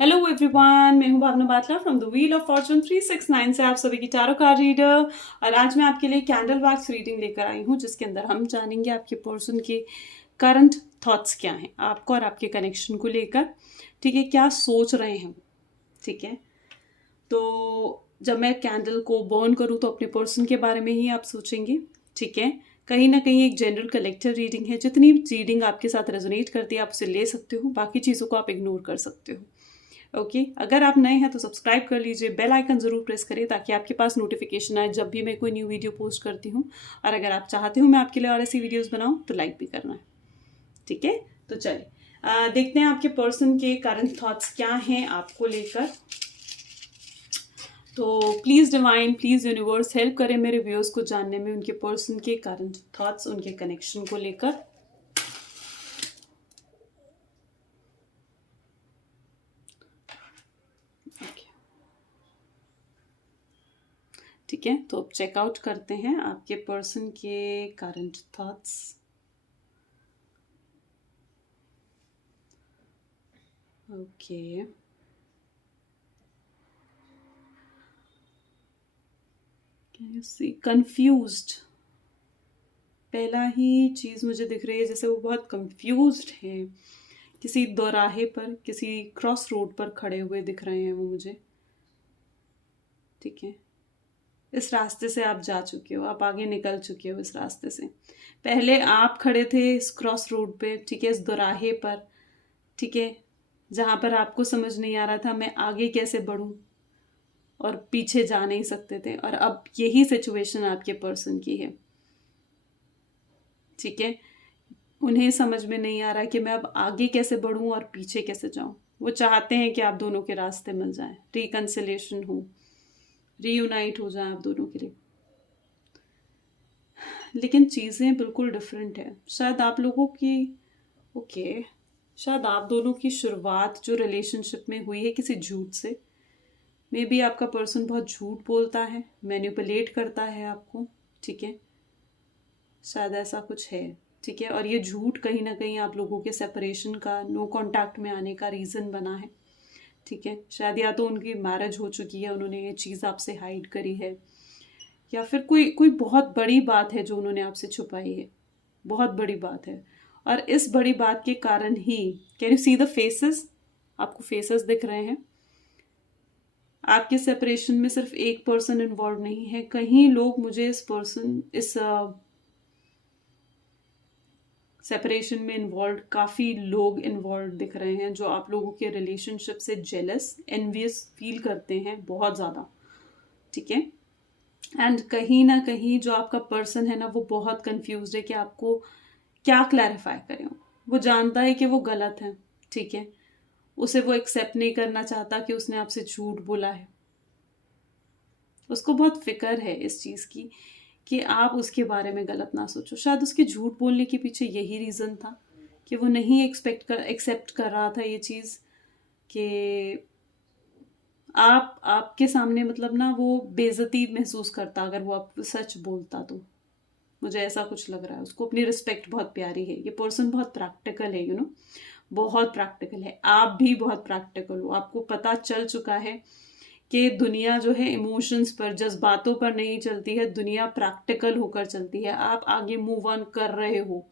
Hello everyone, मैं हूं Bhavna Batla from the wheel of fortune 369 से आप सभी की टैरो कार्ड रीडर। और आज मैं आपके लिए कैंडल वैक्स रीडिंग लेकर आई हूं, जिसके अंदर हम जानेंगे आपके पर्सन के करंट थॉट्स क्या हैं आपको और आपके कनेक्शन को लेकर। ठीक है, क्या सोच रहे हैं। ठीक है, तो जब मैं कैंडल को बर्न करूं तो अपने पर्सन के बारे में ही आप सोचेंगे। ठीक है, कहीं ना कहीं एक जनरल कलेक्टिव रीडिंग है। जितनी रीडिंग आपके साथ रेजोनेट करती है आप उसे ले सकते हो, बाकी चीज़ों को आप इग्नोर कर सकते हो। ओके अगर आप नए हैं तो सब्सक्राइब कर लीजिए, बेल आइकन ज़रूर प्रेस करें ताकि आपके पास नोटिफिकेशन आए जब भी मैं कोई न्यू वीडियो पोस्ट करती हूँ। और अगर आप चाहते हो मैं आपके लिए और ऐसी वीडियोस बनाऊँ तो लाइक भी करना है। ठीक है, तो चलिए देखते हैं आपके पर्सन के करंट थॉट्स क्या हैं आपको लेकर। तो please divine, please universe help करें मेरे व्यूअर्स को जानने में उनके पर्सन के करंट थॉट्स, उनके कनेक्शन को लेकर। ठीक है, तो अब चेकआउट करते हैं आपके पर्सन के current thoughts. Okay can you see confused. पहला ही चीज़ मुझे दिख रही है जैसे वो बहुत कंफ्यूज्ड है। किसी दोराहे पर, किसी क्रॉस रोड पर खड़े हुए दिख रहे हैं वो मुझे। ठीक है, इस रास्ते से आप जा चुके हो, आप आगे निकल चुके हो इस रास्ते से। पहले आप खड़े थे इस क्रॉस रोड पे, ठीक है, इस दोराहे पर। ठीक है, जहाँ पर आपको समझ नहीं आ रहा था मैं आगे कैसे बढ़ूँ और पीछे जा नहीं सकते थे, और अब यही सिचुएशन आपके पर्सन की है। ठीक है, उन्हें समझ में नहीं आ रहा कि मैं अब आगे कैसे बढ़ूं और पीछे कैसे जाऊं। वो चाहते हैं कि आप दोनों के रास्ते मिल जाएं, रिकंसिलेशन हो, रीयूनाइट हो जाए आप दोनों के लिए। लेकिन चीज़ें बिल्कुल डिफरेंट है। शायद आप लोगों की ओके शायद आप दोनों की शुरुआत जो रिलेशनशिप में हुई है किसी झूठ से। मे बी आपका पर्सन बहुत झूठ बोलता है, मैनिपुलेट करता है आपको। ठीक है, शायद ऐसा कुछ है। ठीक है, और ये झूठ कहीं ना कहीं आप लोगों के सेपरेशन का, नो कांटेक्ट में आने का रीज़न बना है। ठीक है, शायद या तो उनकी मैरिज हो चुकी है, उन्होंने ये चीज़ आपसे हाइड करी है, या फिर कोई कोई बहुत बड़ी बात है जो उन्होंने आपसे छुपाई है। बहुत बड़ी बात है, और इस बड़ी बात के कारण he can you see the faces, आपको फेसेस दिख रहे हैं। आपके सेपरेशन में सिर्फ एक पर्सन इन्वॉल्व नहीं है, कहीं लोग मुझे इस सेपरेशन में इन्वॉल्व काफ़ी लोग इन्वॉल्व दिख रहे हैं जो आप लोगों के रिलेशनशिप से जेलस, एनवियस फील करते हैं बहुत ज़्यादा। ठीक है, एंड कहीं ना कहीं जो आपका पर्सन है ना वो बहुत कंफ्यूज है कि आपको क्या क्लैरिफाई करें। वो जानता है कि वो गलत है। ठीक है, उसे वो एक्सेप्ट नहीं करना चाहता कि उसने आपसे झूठ बोला है। उसको बहुत फिक्र है इस चीज़ की कि आप उसके बारे में गलत ना सोचो। शायद उसके झूठ बोलने के पीछे यही रीज़न था कि वो नहीं एक्सेप्ट कर रहा था ये चीज़ कि आपके सामने, मतलब ना, वो बेइज्जती महसूस करता अगर वो आप सच बोलता तो। मुझे ऐसा कुछ लग रहा है। उसको अपनी रिस्पेक्ट बहुत प्यारी है। ये पर्सन बहुत प्रैक्टिकल है, बहुत प्रैक्टिकल है। आप भी बहुत प्रैक्टिकल हो। आपको पता चल चुका है कि दुनिया जो है इमोशंस पर, जज्बातों पर नहीं चलती है, दुनिया प्रैक्टिकल होकर चलती है। आप आगे मूव ऑन कर रहे हो।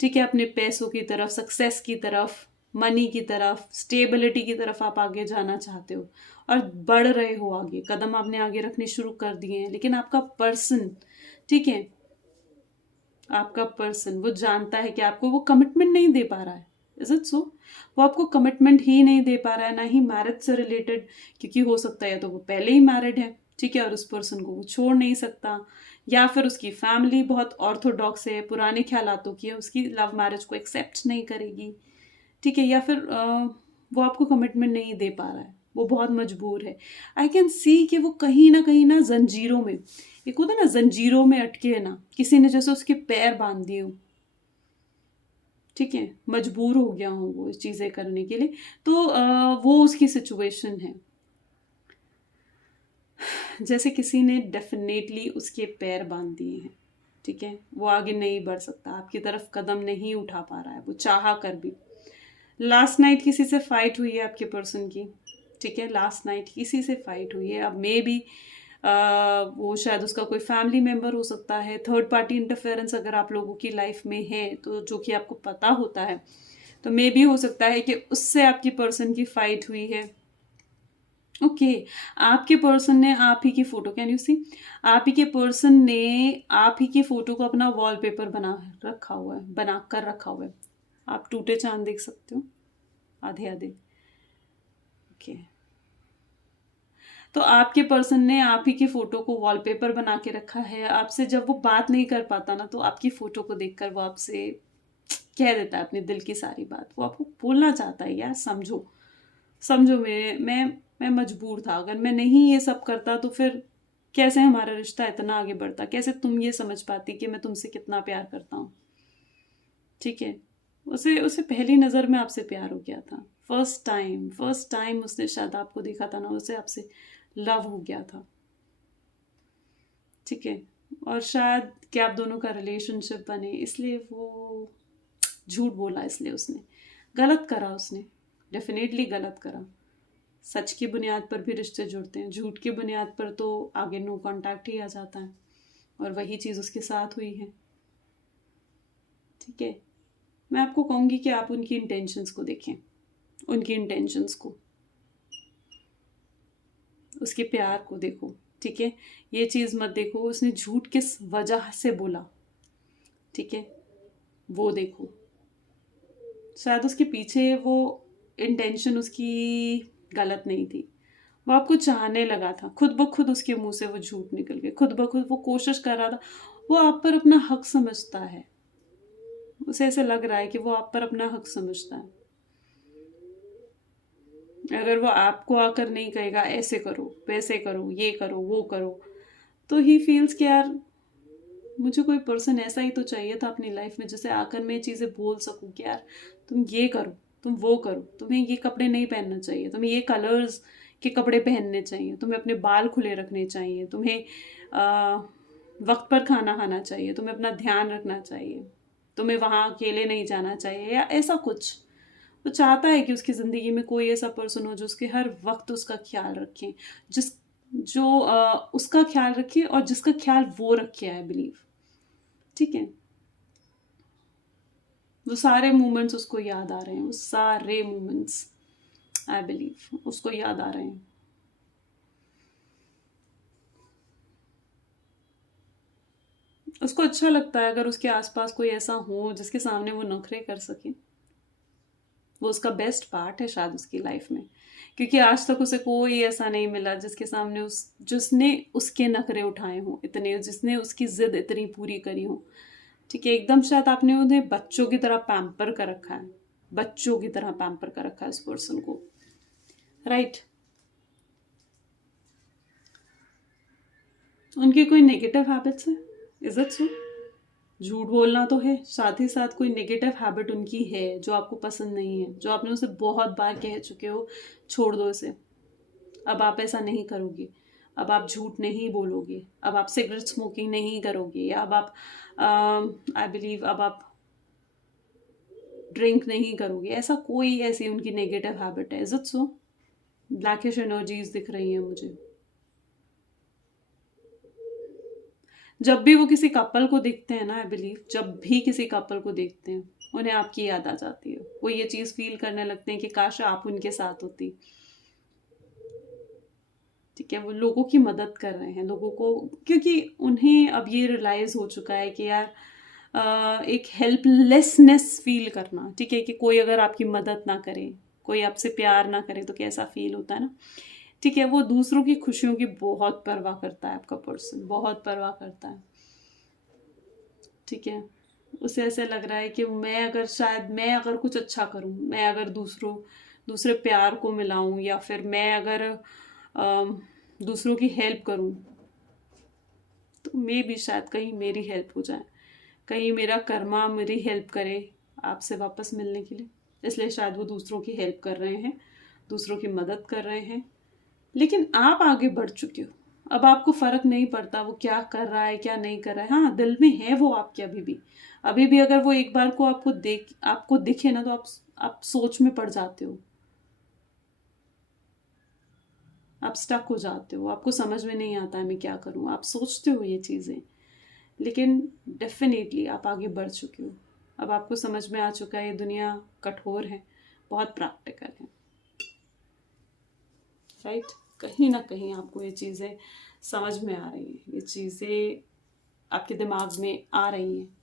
ठीक है, अपने पैसों की तरफ, सक्सेस की तरफ, मनी की तरफ, स्टेबिलिटी की तरफ आप आगे जाना चाहते हो और बढ़ रहे हो आगे। कदम आपने आगे रखने शुरू कर दिए हैं। लेकिन आपका पर्सन, ठीक है, आपका पर्सन वो जानता है कि आपको वो कमिटमेंट नहीं दे पा रहा है। Is it so? वो आपको कमिटमेंट ही नहीं दे पा रहा है, ना ही मैरिज से रिलेटेड, क्योंकि हो सकता है तो वो पहले ही मैरिड है। ठीक है, और उस पर्सन को वो छोड़ नहीं सकता, या फिर उसकी फैमिली बहुत ऑर्थोडॉक्स है, पुराने ख्यालातों की है, उसकी लव मैरिज को एक्सेप्ट नहीं करेगी। ठीक है, या फिर वो आपको कमिटमेंट नहीं दे पा रहा है, वो बहुत मजबूर है। आई कैन सी कि वो कहीं ना जंजीरों में, एक होता है ना जंजीरों में अटके है ना, किसी ने जैसे उसके पैर बांध दिए हो। ठीक है, मजबूर हो गया हूँ वो इस चीज़ें करने के लिए। तो वो उसकी सिचुएशन है। जैसे किसी ने डेफिनेटली उसके पैर बांध दिए हैं। ठीक है, वो आगे नहीं बढ़ सकता, आपकी तरफ कदम नहीं उठा पा रहा है, वो चाह कर भी। लास्ट नाइट किसी से फाइट हुई है आपके पर्सन की, ठीक है, लास्ट नाइट किसी से फाइट हुई है। अब मे बी वो शायद उसका कोई फैमिली मेम्बर हो सकता है। थर्ड पार्टी इंटरफेरेंस अगर आप लोगों की लाइफ में है तो, जो कि आपको पता होता है, तो मे बी हो सकता है कि उससे आपकी पर्सन की फाइट हुई है। ओके आपके पर्सन ने आप ही की फोटो, कैन यू सी, आप ही के पर्सन ने आप ही की फोटो को अपना वॉलपेपर बना रखा हुआ है, बना कर रखा हुआ है। आप टूटे चांद देख सकते हो, आधे आधे। ओके तो आपके पर्सन ने आप ही की फोटो को वॉलपेपर बना के रखा है। आपसे जब वो बात नहीं कर पाता ना, तो आपकी फोटो को देखकर वो आपसे कह देता है अपने दिल की सारी बात। वो आपको बोलना चाहता है, यार समझो समझो, मैं मजबूर था। अगर मैं नहीं ये सब करता तो फिर कैसे हमारा रिश्ता इतना आगे बढ़ता, कैसे तुम ये समझ पाती कि मैं तुमसे कितना प्यार करता हूँ। ठीक है, उसे उसे पहली नज़र में आपसे प्यार हो गया था। फर्स्ट टाइम उसने शायद आपको देखा था ना, उसे आपसे लव हो गया था। ठीक है, और शायद कि आप दोनों का रिलेशनशिप बने, इसलिए वो झूठ बोला, इसलिए उसने गलत करा, उसने डेफिनेटली गलत करा। सच की बुनियाद पर भी रिश्ते जुड़ते हैं, झूठ की बुनियाद पर तो आगे नो कांटेक्ट ही आ जाता है, और वही चीज़ उसके साथ हुई है। ठीक है, मैं आपको कहूँगी कि आप उनकी इंटेंशंस को देखें, उनकी इंटेंशंस को, उसके प्यार को देखो। ठीक है, ये चीज़ मत देखो उसने झूठ किस वजह से बोला। ठीक है, वो देखो, शायद उसके पीछे वो इंटेंशन उसकी गलत नहीं थी। वो आपको चाहने लगा था, खुद ब खुद उसके मुंह से वो झूठ निकल गए, खुद ब खुद वो कोशिश कर रहा था। वो आप पर अपना हक समझता है, उसे ऐसे लग रहा है कि वो आप पर अपना हक समझता है। अगर वो आपको आकर नहीं कहेगा ऐसे करो, वैसे करो, ये करो, वो करो, तो ही फील्स कि यार मुझे कोई पर्सन ऐसा ही तो चाहिए था अपनी लाइफ में, जिसे आकर मैं चीज़ें बोल सकूं कि यार तुम ये करो, तुम वो करो, तुम्हें ये कपड़े नहीं पहनना चाहिए, तुम्हें ये कलर्स के कपड़े पहनने चाहिए, तुम्हें अपने बाल खुले रखने चाहिए, तुम्हें वक्त पर खाना खाना चाहिए, तुम्हें अपना ध्यान रखना चाहिए, तुम्हें वहाँ अकेले नहीं जाना चाहिए, या ऐसा कुछ। वो चाहता है कि उसकी ज़िंदगी में कोई ऐसा पर्सन हो जो उसके हर वक्त उसका ख्याल रखे, जिस जो उसका ख्याल रखे और जिसका ख्याल वो रखे, आई बिलीव। ठीक है, वो सारे मोमेंट्स उसको याद आ रहे हैं, वो सारे मोमेंट्स आई बिलीव उसको याद आ रहे हैं। उसको अच्छा लगता है अगर उसके आसपास कोई ऐसा हो जिसके सामने वो नखरे कर सके। वो उसका बेस्ट पार्ट है शायद उसकी लाइफ में, क्योंकि आज तक उसे कोई ऐसा नहीं मिला जिसके सामने जिसने उसके नखरे उठाए हों इतने, जिसने उसकी जिद इतनी पूरी करी हो। ठीक है, एकदम शायद आपने उन्हें बच्चों की तरह पैम्पर कर रखा है, बच्चों की तरह पैम्पर कर रखा है इस पर्सन को, राइट। उनकी कोई नेगेटिव हैबिट्स है, इज इट सो? झूठ बोलना तो है, साथ ही साथ कोई नेगेटिव हैबिट उनकी है जो आपको पसंद नहीं है, जो आपने उसे बहुत बार कह चुके हो छोड़ दो इसे, अब आप ऐसा नहीं करोगे, अब आप झूठ नहीं बोलोगे, अब आप सिगरेट स्मोकिंग नहीं करोगे, या अब आप आई बिलीव अब आप ड्रिंक नहीं करोगे, ऐसा कोई ऐसी उनकी नेगेटिव हैबिट है, is it so? Blackish energies दिख रही हैं मुझे। जब भी वो किसी कपल को देखते हैं ना, आई बिलीव जब भी किसी कपल को देखते हैं उन्हें आपकी याद आ जाती है। वो ये चीज़ फील करने लगते हैं कि काश आप उनके साथ होती। ठीक है, वो लोगों की मदद कर रहे हैं, लोगों को, क्योंकि उन्हें अब ये रियलाइज हो चुका है कि यार एक हेल्पलेसनेस फील करना, ठीक है, कि कोई अगर आपकी मदद ना करे, कोई आपसे प्यार ना करे तो कैसा फील होता है ना। ठीक है, वो दूसरों की खुशियों की बहुत परवाह करता है आपका पर्सन, बहुत परवाह करता है। ठीक है, उसे ऐसे लग रहा है कि मैं अगर कुछ अच्छा करूं, मैं अगर दूसरे प्यार को मिलाऊं, या फिर मैं अगर दूसरों की हेल्प करूं, तो मे भी शायद कहीं मेरी हेल्प हो जाए, कहीं मेरा कर्मा मेरी हेल्प करे आपसे वापस मिलने के लिए। इसलिए शायद वो दूसरों की हेल्प कर रहे हैं, दूसरों की मदद कर रहे हैं। लेकिन आप आगे बढ़ चुके हो, अब आपको फर्क नहीं पड़ता वो क्या कर रहा है क्या नहीं कर रहा है। हाँ, दिल में है वो आपके अभी भी अगर वो एक बार को आपको दिखे ना, तो आप सोच में पड़ जाते हो, आप स्टक हो जाते हो, आपको समझ में नहीं आता है मैं क्या करूं, आप सोचते हो ये चीज़ें। लेकिन डेफिनेटली आप आगे बढ़ चुके हो, अब आपको समझ में आ चुका है ये दुनिया कठोर है, बहुत प्रैक्टिकल है, राइट। कहीं ना कहीं आपको ये चीज़ें समझ में आ रही हैं, ये चीज़ें आपके दिमाग में आ रही हैं।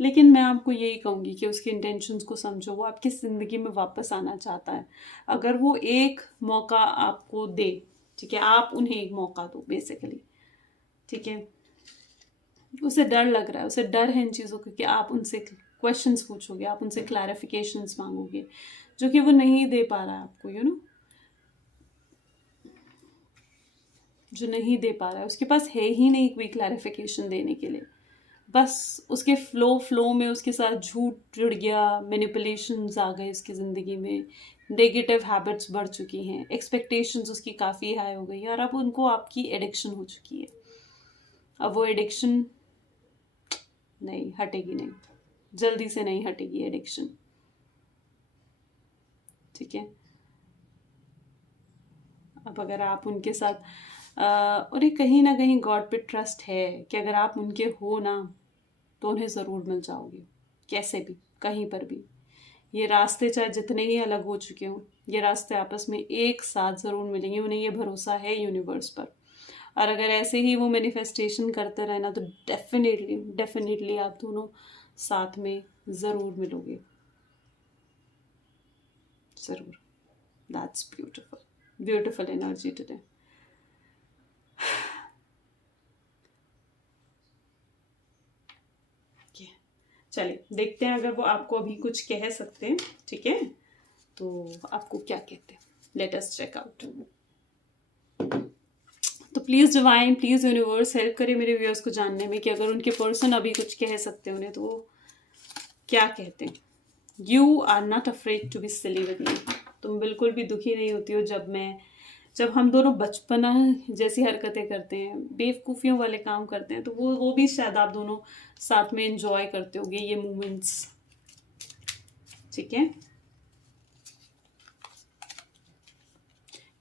लेकिन मैं आपको यही कहूँगी कि उसकी इंटेंशंस को समझो, वो आपकी ज़िंदगी में वापस आना चाहता है। अगर वो एक मौका आपको दे, ठीक है, आप उन्हें एक मौका दो बेसिकली, ठीक है। उसे डर लग रहा है, उसे डर है इन चीज़ों का कि आप उनसे क्वेश्चंस पूछोगे, आप उनसे क्लैरिफिकेशंस मांगोगे, जो कि वो नहीं दे पा रहा है आपको, जो नहीं दे पा रहा है, उसके पास है ही नहीं कोई क्लैरिफिकेशन देने के लिए। बस उसके फ्लो में उसके साथ झूठ जुड़ गया, मैनिपुलेशंस आ गए उसकी ज़िंदगी में, नेगेटिव हैबिट्स बढ़ चुकी हैं, एक्सपेक्टेशंस उसकी काफ़ी हाई हो गई है, और अब उनको आपकी एडिक्शन हो चुकी है। अब वो एडिक्शन नहीं हटेगी, नहीं, जल्दी से नहीं हटेगी एडिक्शन, ठीक है। अब अगर आप उनके साथ और ये कहीं ना कहीं गॉड पे ट्रस्ट है कि अगर आप उनके हो ना, तो उन्हें ज़रूर मिल जाओगे, कैसे भी, कहीं पर भी। ये रास्ते चाहे जितने ही अलग हो चुके हों, ये रास्ते आपस में एक साथ ज़रूर मिलेंगे, उन्हें ये भरोसा है यूनिवर्स पर। और अगर ऐसे ही वो मैनिफेस्टेशन करते रहे ना, तो डेफिनेटली डेफिनेटली आप दोनों साथ में ज़रूर मिलोगे, ज़रूर। That's beautiful, beautiful energy today. चलिए देखते हैं अगर वो आपको अभी कुछ कह सकते हैं, ठीक है, तो आपको क्या कहते हैं, लेट अस चेक आउट। तो please divine, please universe help करे मेरे व्यूअर्स को जानने में कि अगर उनके पर्सन अभी कुछ कह सकते हैं उन्हें, तो वो क्या कहते हैं। You are not afraid to be silly with me. तुम बिल्कुल भी दुखी नहीं होती हो जब हम दोनों बचपना जैसी हरकतें करते हैं, बेवकूफ़ियों वाले काम करते हैं, तो वो भी शायद आप दोनों साथ में एंजॉय करते होगे ये मोमेंट्स, ठीक है।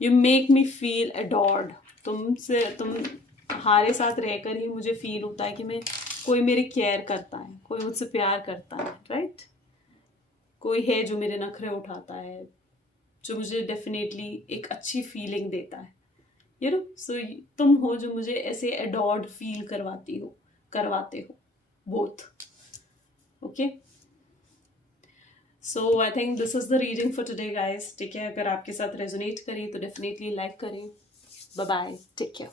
You make me feel adored. तुम्हारे साथ रहकर ही मुझे फील होता है कि कोई मेरी केयर करता है, कोई मुझसे प्यार करता है, राइट। कोई है जो मेरे नखरे उठाता है, जो मुझे डेफिनेटली एक अच्छी फीलिंग देता है, सो तुम हो जो मुझे ऐसे अडोर्ड फील करवाते हो both, okay. So I think this is the reading for today guys, ठीक है। अगर आपके साथ रेजोनेट करें तो डेफिनेटली लाइक करें। Bye bye, take care.